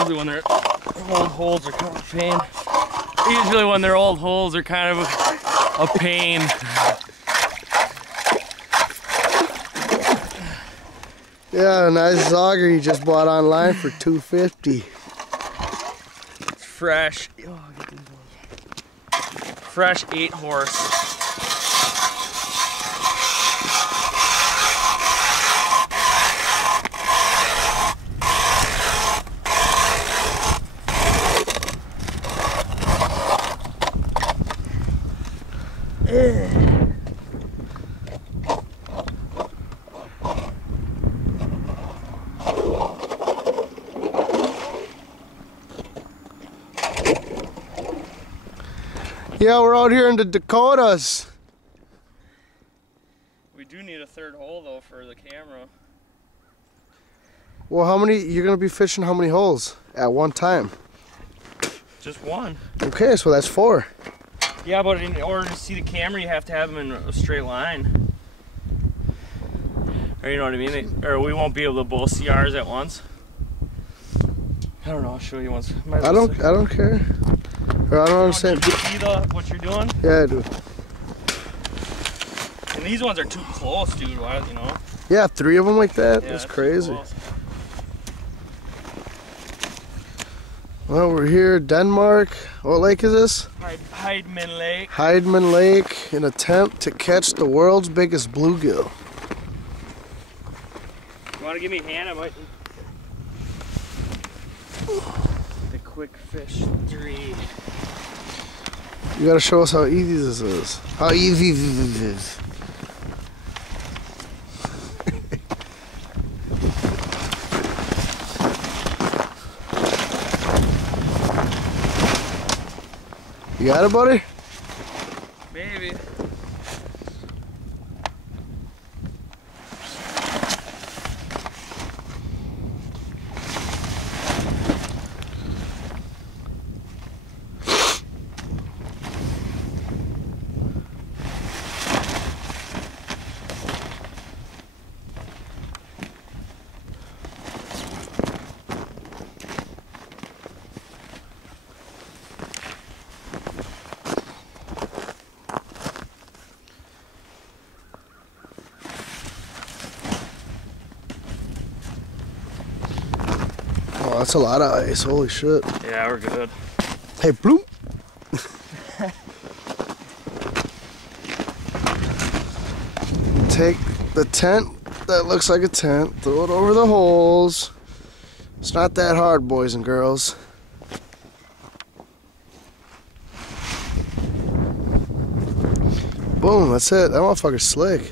Usually when they're old holes are kind of a pain. Usually when they're old holes are kind of a pain. Yeah, a nice auger you just bought online for $2.50. It's fresh. Oh, get these ones. Fresh 8-horse. Yeah, we're out here in the Dakotas. We do need a third hole though for the camera. Well, how many, you're gonna be fishing how many holes at one time? Just one. Okay, so that's 4. Yeah, but in order to see the camera, you have to have them in a straight line. Or you know what I mean? Or we won't be able to both see ours at once. I don't know. I'll show you once. I don't care. Or I don't understand. Do you see what you're doing? Yeah, I do. And these ones are too close, dude. Why, you know? Yeah, 3 of them like that. Yeah, that's crazy. Close. Well, we're here, Denmark. What lake is this? Heidemann Lake. Heidemann Lake, in attempt to catch the world's biggest bluegill. You want to give me a hand? I might. The quick fish 3. You gotta show us how easy this is. How easy this is. You got it, buddy? Maybe. Oh, that's a lot of ice. Holy shit. Yeah, we're good. Hey, bloop. Take the tent that looks like a tent, throw it over the holes. It's not that hard, boys and girls. Boom, that's it. That motherfucker's slick.